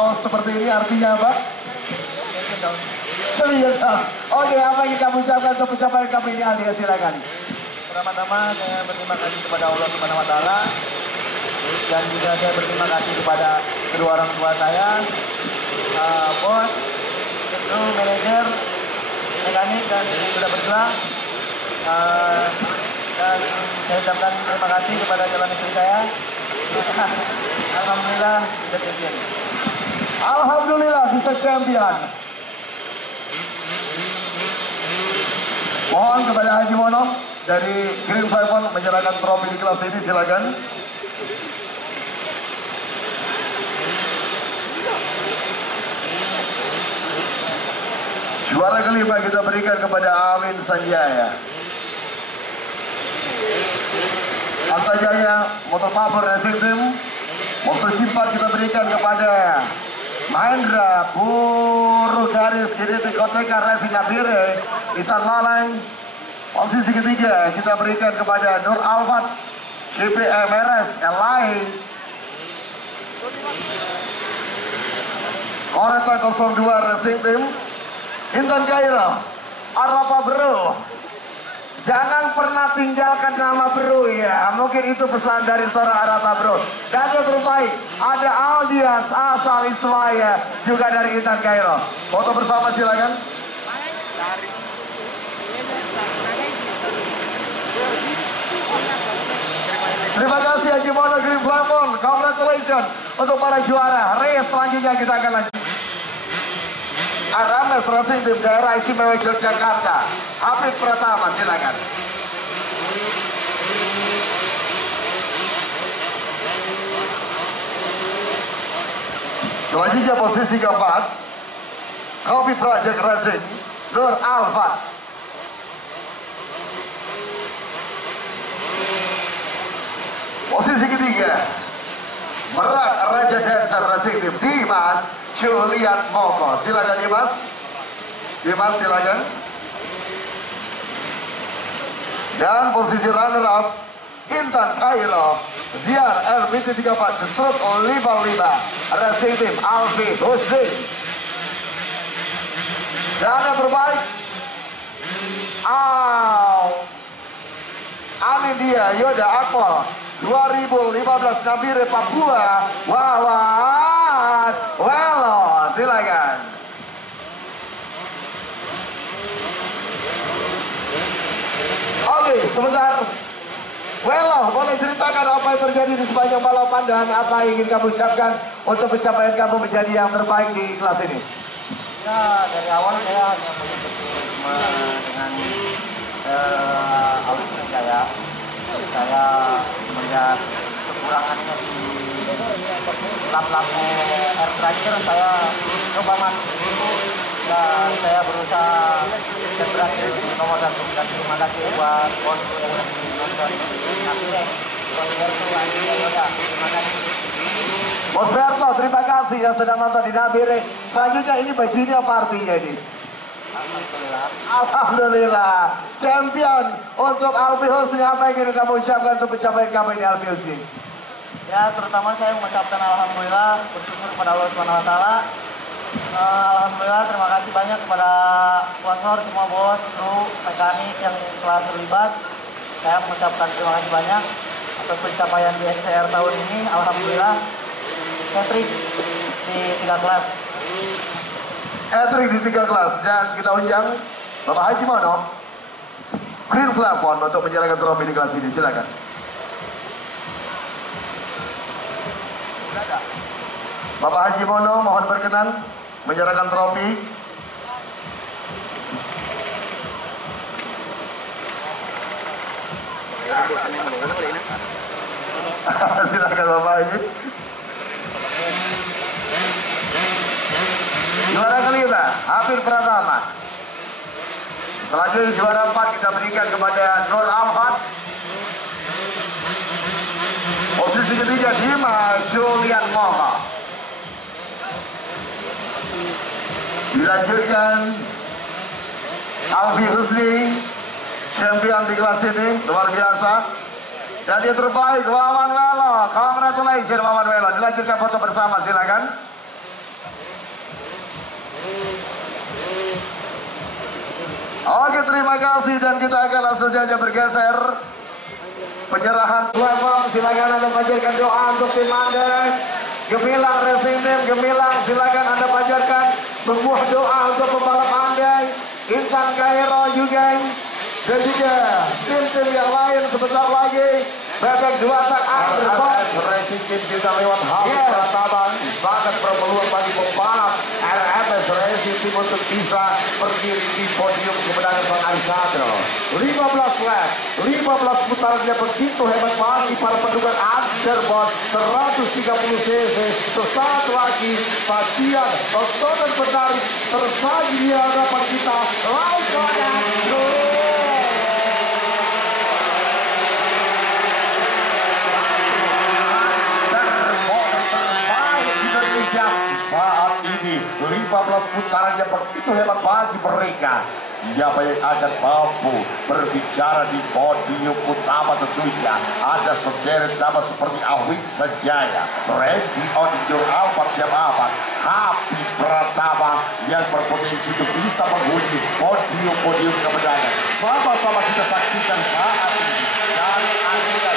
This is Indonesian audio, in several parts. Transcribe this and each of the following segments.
kaos seperti ini artinya apa? Oke, apa yang kamu ucapkan untuk pencapaian kamu ini, Aldi? Silakan. Pertama-tama saya berterima kasih kepada Allah Subhanahu Wa Taala, dan juga saya berterima kasih kepada kedua orang tua saya, bos, kru, manajer, mekanik, dan sudah berjuang. Dan saya ucapkan terima kasih kepada calon istri saya. Alhamdulillah bisa champion. Alhamdulillah bisa champion. Mohon kepada Haji Mono dari Green Five menyerahkan trofi di kelas ini, silakan. Juara kelima kita berikan kepada Amin Sanjaya. Sanjaya Motor Power Racing Team. Motor Simpan kita berikan kepada Mahendra Buru Garis GDT Koteka Racing Nabire Isan Malang. Posisi ketiga kita berikan kepada Nur Alfat GPMRS LI. Koreta 02 Racing Team. Intan Kairo Arapa Bro, jangan pernah tinggalkan nama Bro ya. Mungkin itu pesan dari seorang Arapa Bro. Dan yang terbaik ada Aldias asal Ismaya juga dari Intan Kairo. Foto bersama silakan. Terima kasih Haji Mono Green Plafon. Congratulations untuk para juara. Race selanjutnya kita akan lanjut. Arames Racing Team Daerah Istimewa Yogyakarta. Habib Pratama, silakan. Selanjutnya posisi keempat, Kopi Project Racing Nur Alfat. Posisi ketiga, Merak Raja Dancer Racing Team Dimas Julian Moko. Silakan Dimas. Dimas silakan. Dan posisi runner up Intan Kairo Ziar LBT34 Destruk 55 Racing Team Alfi Hussein. Dan yang terbaik Amin dia Yoda Akpol 2015 Nabire Papua Wawan Welo, silakan. Oke, sebentar. Welo, boleh ceritakan apa yang terjadi di sepanjang balapan dan apa yang ingin kamu ucapkan untuk pencapaian kamu menjadi yang terbaik di kelas ini? Ya, dari awal saya hanya bersama dengan Alif Sanjaya. Saya melihat kekurangannya di lap-lapnya air striker, saya coba masuk dulu dan saya berusaha dan berhasil di nomor 1. Dan terima kasih buat sponsor yang lagi nonton. Terima kasih. Bos Berto, terima kasih yang sedang nonton di Nabire. Selanjutnya ini bajunya apa artinya ini? Alhamdulillah. Alhamdulillah. Champion untuk Alfi Husni. Apa yang ingin kamu ucapkan untuk pencapaian kamu ini, Alfi Husni? Ya, terutama saya mengucapkan alhamdulillah, bersyukur kepada Allah Subhanahu Wa Taala. Alhamdulillah, terima kasih banyak kepada sponsor, semua bos, kru, mekanik yang telah terlibat. Saya mengucapkan terima kasih banyak atas pencapaian di XCR tahun ini. Alhamdulillah, hat-trick di 3 kelas. Hat-trick di 3 kelas. Dan kita undang Bapak Haji Mono Green Plafon untuk menyerahkan trofi di kelas ini. Silakan. Bapak Haji Mono mohon berkenan menyerahkan trofi. Silakan Bapak Haji. Juara kelima Habib Pratama. Selanjutnya juara 4 kita berikan kepada Nur Alfat. Posisi ketiga Dimas Julian Moko. Dilanjutkan Alfi Husni, champion di kelas ini, luar biasa. Dan yang terbaik Wawan Welo. Congratulations Wawan Welo. Dilanjutkan foto bersama, silakan. Oke, terima kasih dan kita akan langsung saja bergeser penyerahan platform. Silakan Anda panjatkan doa untuk tim Anda. Gemilang Racing Team, Gemilang, silakan Anda panjatkan sebuah doa untuk pembalap Anda. Insan Kairo juga dan juga tim-tim yang lain sebentar lagi. Bebek 2 tak Underbon Racing Team juga lewat Habib Pratama, sangat berpeluang bagi pembalap RMS Racing Team untuk bisa berdiri di podium kemenangan Bang Arisandro. 15 lap, 15 putarannya begitu hebat bagi para pendukung Underbon 130 cc. Sesaat lagi bagian tontonan menarik tersaji di hadapan kita. Saat ini 15 putaran yang begitu hebat bagi mereka. Siapa yang akan mampu berbicara di podium utama? Tentunya ada sederet nama seperti Awin Sanjaya, Randy Odiur Alphard Syamahmat, Habib Pratama yang berpotensi untuk bisa menghuni podium-podium kemenangan. Sama-sama kita saksikan saat ini dari Anda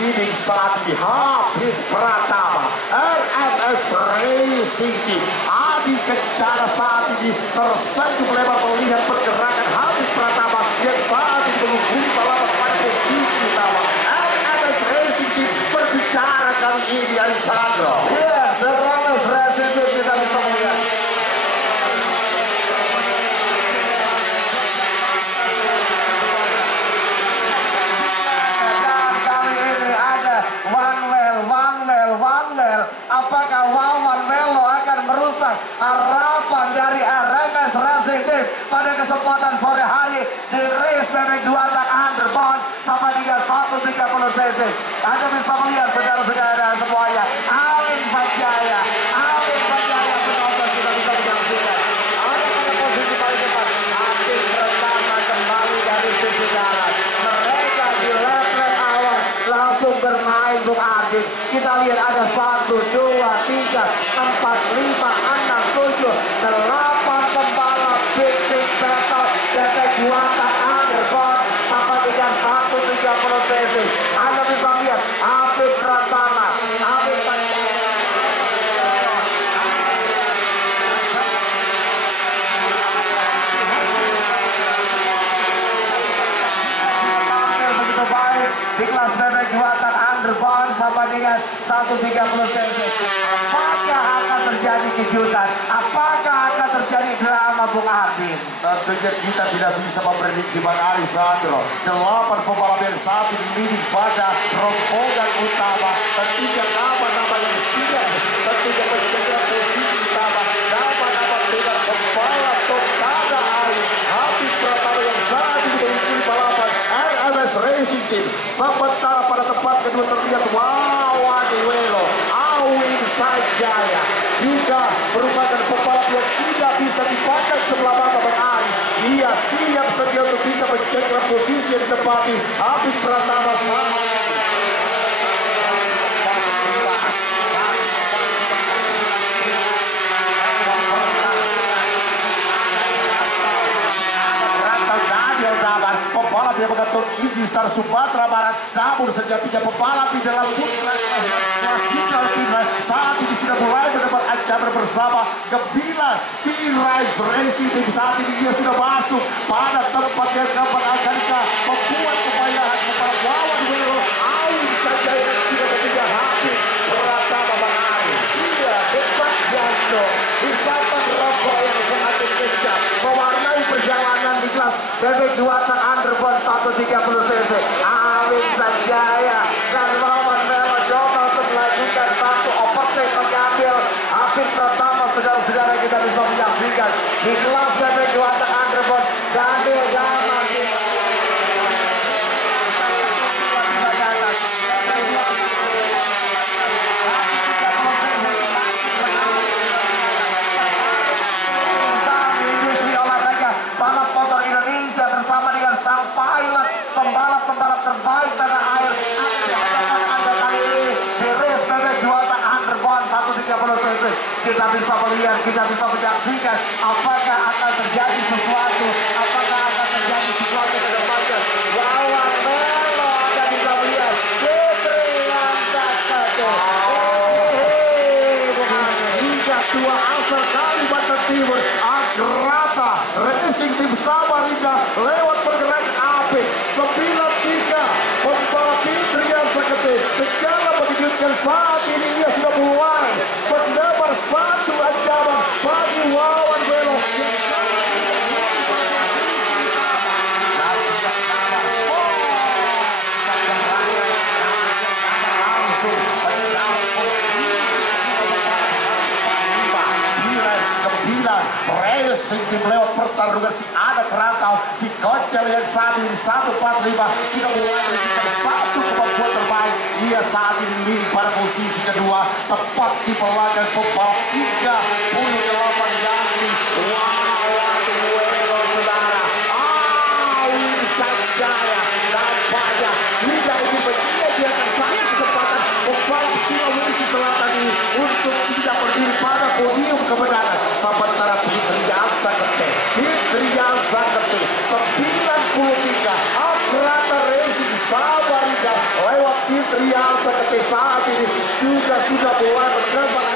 leading saat ini Habib Pratama, RMS Racing Team. Adi Kencana saat ini tersenyum lebar melihat pergerakan Habib Pratama yang saat ini menghubungi balapan pada posisi utama. RMS Racing Team berbicara kali ini Arisandro. ya, RMS Racing Team kita bisa melihat. Apakah Wawan Melo akan merusak harapan dari RMS Racing Team pada kesempatan sore hari di race bebek 2 tak Underbon sama 3130 cc. Anda bisa melihat saudara-saudara semuanya, Awin Sanjaya penonton kita bisa menyaksikan. Ada pada posisi paling depan, Habib Pratama kembali dari sisi jalan. Mereka di lap-lap awal langsung bermain Bung Ardit. Kita lihat ada 1, 2, 3, 4, 5, 6, 7, 8 pembalap big battle bebek 2 tak Underbon sama dengan 130 cc. Anda bisa lihat Habib Pratama, Awin Sanjaya. Begitu baik di kelas bebek 2 tak Underbon sama dengan 130 cc. Apakah akan terjadi kejutan? Apakah akan terjadi drama Bung Ardin? Tentunya kita tidak bisa memprediksi Bang Arisandro. 8 pembalap yang saat ini leading pada rombongan utama. Tentunya nama-nama yang tidak tentunya menjaga posisi utama. Nama-nama dengan pembalap Tokada Ayu, Habib Pratama yang saat ini mengikuti balapan RMS Racing Team. Sementara pada tempat kedua terlihat Wawan Melo, Awin Sanjaya juga merupakan pembalap yang tidak bisa dipandang sebelah mata Bang Aris. Ia siap sedia untuk bisa menjaga posisi yang ditempati Habib Pratama sama. Pembalap yang mengantung Indi Star Sumatera Barat, namun sejatinya pembalap di dalam putra Nasional Timnas saat ini sudah mulai mendapat ancaman bersama Gemilang T-Rise Racing Team. Saat ini dia sudah masuk pada tempat yang keempat akan membuat kepayahan kepada Wawan Melo, Awin Sanjaya dan juga ketiga Habib Pratama Bang Ari. Iya, debat jantung isapan rokok yang sangat kencang mewarnai perjalanan di kelas bebek 2 tak Underbon 130 cc. Awin Sanjaya dan Wawan Melo coba untuk melanjutkan satu overtake mengambil Habib Pratama. Saudara-saudara kita bisa menyaksikan di kelas bebek 2 tak Underbon Daniel Gaman. Balap motor Indonesia bersama dengan sang pilot pembalap-pembalap terbaik tanah air akan dihadapkan Anda kali ini di race bebek kita bisa melihat, kita bisa menyaksikan apakah akan terjadi sesuatu, apakah akan terjadi sesuatu ke depannya. Lawan Melo, Anda bisa melihat Fitrian Sakate. Liga 2 asal Kalimantan Timur, Agrata Racing Tim Samarinda lewat pergerakan apik 9-3 membawa Fitrian Sakate. Segala mengejutkan saat ini ia sudah mulai mendapat satu ancaman bagi Wawan Melo. Racing Tim lewat pertarungan si ada Kerantau, si Kocel yang saat ini 145 sudah mulai menunjukkan satu kemampuan terbaik. Ia saat ini lead pada posisi kedua, tepat di belakang pembalap 38 Yanti Wawan Melo, saudara. Ini Sanjaya nampaknya liga ini menyediakan satu kesempatan pembalap Sulawesi Selatan ini untuk tidak berdiri pada podium kemenangan. Sementara Fitrian Sakate 93 Agrata Racing Samarinda lewat Fitrian Sakate saat ini sudah mulai berkembang.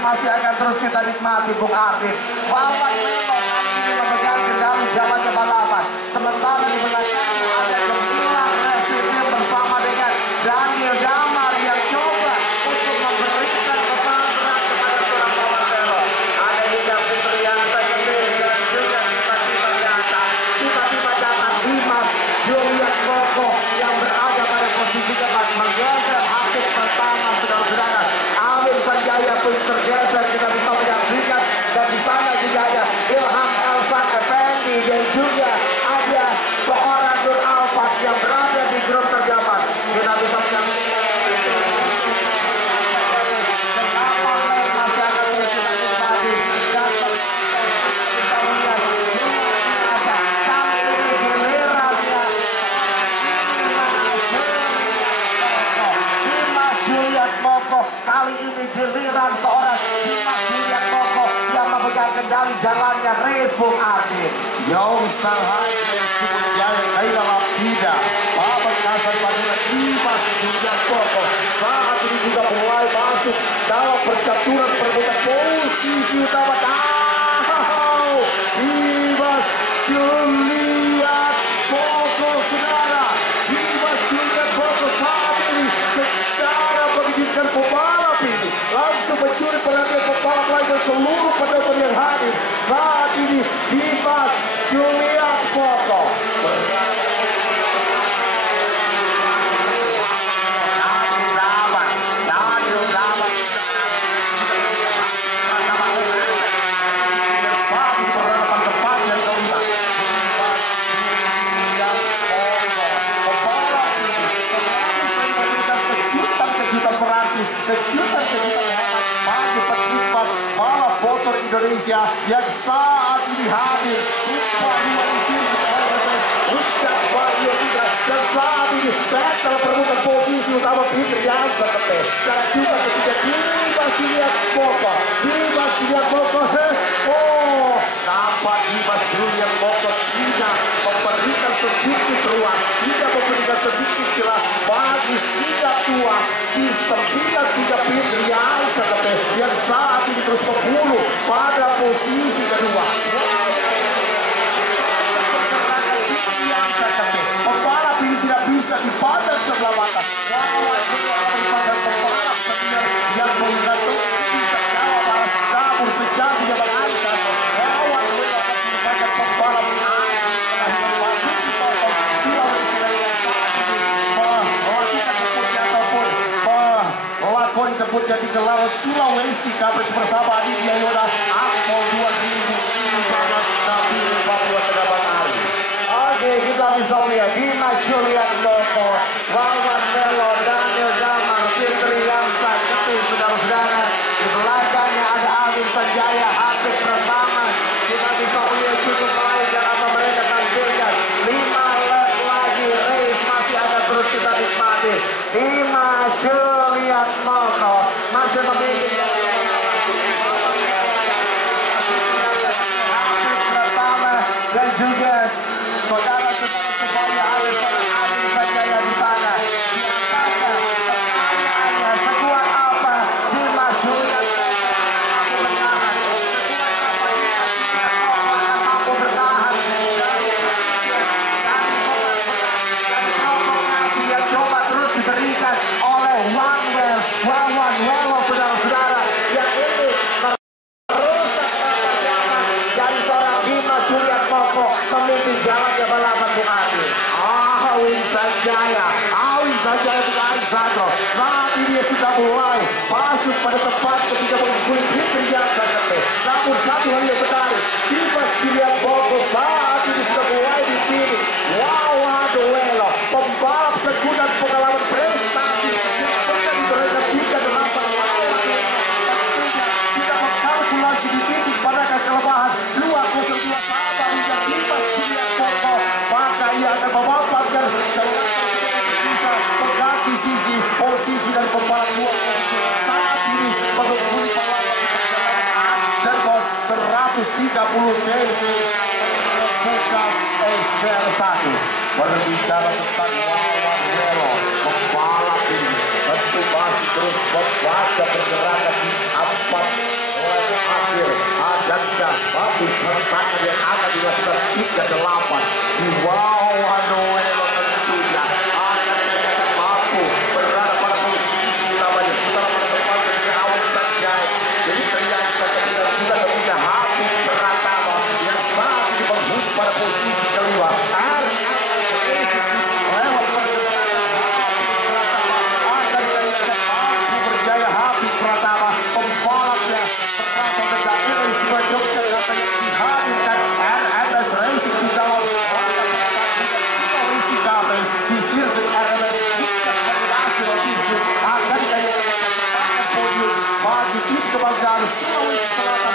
Masih akan terus kita nikmati, Bung Ardi. Wawan Melo ini memegang kendali jalannya balapan. Sementara di belakangnya ada Gemilang Racing Team bersama dengan Daniel Damar yang coba untuk memberikan kebenaran kepada seorang Wawan Melo. Ada juga Fitrian Sakate dan juga tiba-tiba datang Dimas Julian Koko yang berada pada posisi keempat menggeser hasil pertama, saudara-saudara. Amin Sanjaya pun tergeser, kita bisa menyaksikan, dan di sana juga ada Ilham Elsan Effendi dan juga ada seorang Nur Alfat yang berada di grup terdapat. Kita bisa menyaksikan kenapa masih akan terus kita nikmati dan kita melihat kali ini gilirannya Dimas Julian Koko. Kali ini giliran seorang Dimas Julian Koko yang memegang kendali jalannya race, Bung Ardi. Yongstar Haji Jaya Kaila Lapida Pamekasan Madura Dimas Julian Koko saat ini juga mulai masuk dalam percaturan perebutan posisi utama. Dimas Julian Koko, saudara. Dimas Julian Koko saat ini secara mengejutkan pembalap ini langsung mencuri perhatian pembalap lain dan seluruh penonton yang hadir. Saat ini Dimas Julian Koko kejutan hebat bagi penikmat balap motor Indonesia yang saat ini hadir. Dan saat ini battle perebutan posisi utama Fitrian Sakate dan juga ketiga Dimas Julian Koko. Dimas Julian Koko, nampak Dimas Julian Koko tidak memberikan sedikit ruang, tidak memberikan sedikit celah bagi singa tua di 93 Fitrian Sakate yang saat ini terus memburu pada posisi kedua. Pembalap ini tidak bisa dipandang sebelah mata. Wawan merupakan pembalap senior yang menggantungkan segala balas kabur sejatinya mengancam. Wawan merupakan pembalap kelahiran waktu di Potong Sulawesi Selatan melakukan debutnya ataupun melakoni debutnya di gelaran Sulawesi Kapres bersama Aditya Yoda Akpol 2019 tapi Papua terdapat hari. Oke, kita bisa lihat Dimas Julian Koko, Wawan Melo, Daniel Damar, Fitrian Sakate, saudara-saudara. Di belakangnya ada Julian Moko masih memiliki pertama dan juga saudara supaya ada seorang Sanjaya di sana. Diantara pertanyaannya sekuat apa Dimas Julian mampu bertahan? Mampu bertahan dari provokasi yang coba terus diberikan oleh Wawan saudara-saudara yang ini merusak perjalanan dari seorang Dimas Julian Moko memimpin jalannya balapan Bung Adi. Awi Sanjaya dengan Aizadro. Saat ini dia sudah mulai masuk pada tempat ketika mengikuti Fitri Jansan. Namun satu hal yang menarik, Dimas Julian Moko saat ini sudah mulai dipilih Wawan Duelo, pembalap segunan pengalaman prestasi yang pernah diberikan 3-8 lawan. Tentunya kita mengkalkulasi di titik pada kelemahan 202 sama hingga Dimas Julian Moko, maka ia akan memanfaatkan bisa mengganti posisi dari pembalap 2 saat ini menunggu pembalap Anderbon 130 cc bukan SCR1. Berbicara tentang Wawan Duelo, pembalap ini tentu masih terus membaca pergerakan di 4 mulai akhir adanya bagus sertakan yang akan dilakukan 3-8 di Wawan Duelo. Tentunya akan mampu berada pada posisi namanya setelah pada tempat ketika Awi Sanjaya. Jadi terlihat juga tentunya Habib Pratama yang saat ini menghuni pada posisi kelima. Lewat akan berjaya Habib Pratama, pembalapnya terpasang ke daerah istimewa Jogja yang akan dihadirkan RMS Racing di dalam di sirkuit RMS Federasi Racing akan diadakan podium bagi tim kebanggaan Sulawesi Selatan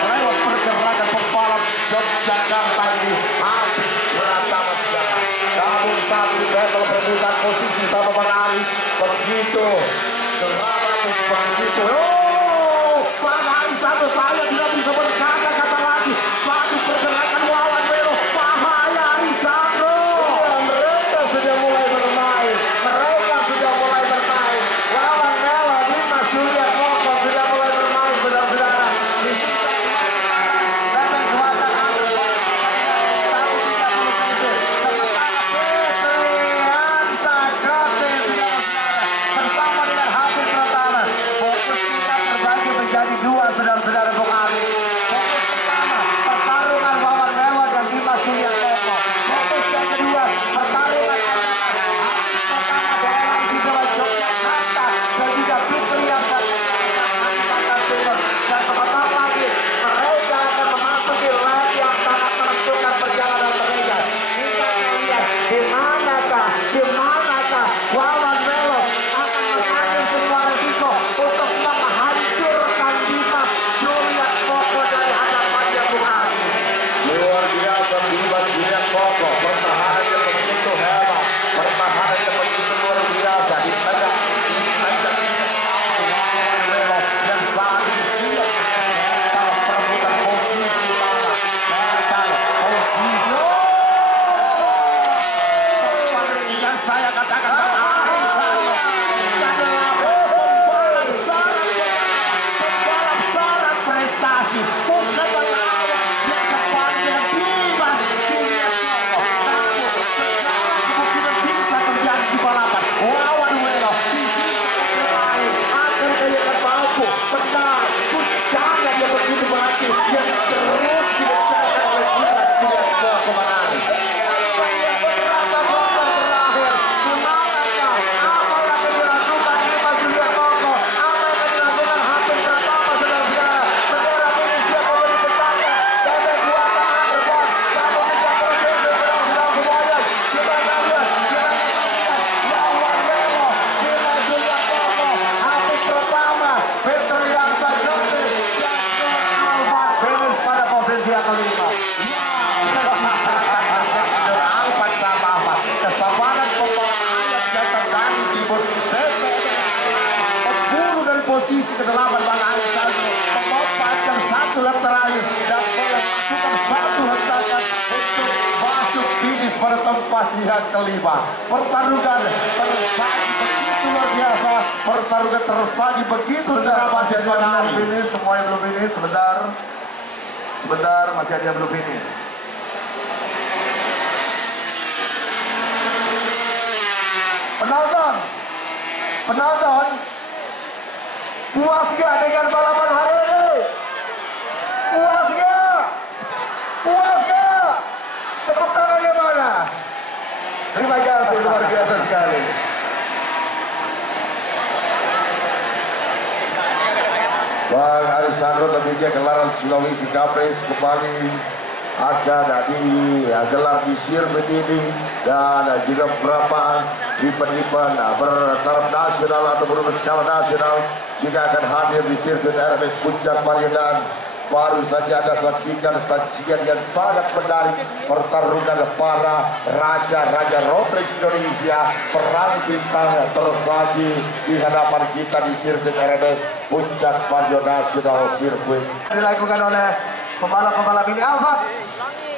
lewat pergerakan pembalap Yogyakarta ini Habib Pratama saudara. Namun saat ini battle perebutan posisi sama Bang Ari begitu dramatis begitu. Bang Ari satu saya tidak bisa berkata-kata lagi. Satu pergerakan Wawan Duelo bahaya Arisandro. Mereka sudah mulai bermain. Wawan Duelo Dimas Julian Moko sudah mulai bermain saudara-saudara. Di sisi dan kekuatan Anderbon 130 cc bersama dengan Habib Pratama. Fokus kita sisi ke-8 Bang Aisyah memanfaatkan satu lap terakhir dan melakukan satu hentakan untuk masuk finish pada tempat yang kelima. Pertarungan tersaji begitu luar biasa, pertarungan tersaji begitu dramatis Bang Aris. Semua yang belum finish, sebentar, masih ada yang belum finish. Penonton, puas gak dengan balapan hari ini? Puas gak? Tepuk tangannya mana? Terima kasih, luar biasa sekali. Bang Arisandro tentunya gelaran Sulawesi Kapres kembali akan gelar di sirkuit ini, dan juga beberapa event-event bertaraf nasional atau berskala nasional juga akan hadir di sirkuit RMS Puncak Mayodan. Baru saja Anda saksikan sajian yang sangat menarik, pertarungan para raja-raja road race Indonesia, perang bintang tersaji di hadapan kita di sirkuit RMS Puncak Mayo National Circuit. Dilakukan oleh pembalap-pembalap ini. Alfat,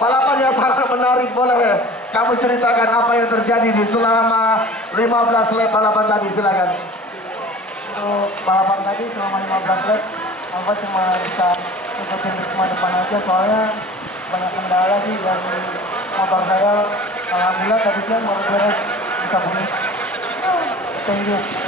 balapan yang sangat menarik, boleh kamu ceritakan apa yang terjadi di selama 15 lap balapan tadi, silakan. Untuk balapan tadi selama 15 lap, Alfa cuma bisa ikutin ritme depan aja, soalnya banyak kendala sih, dan motor saya alhamdulillah tadi siang baru beres bisa bunyi. Thank you.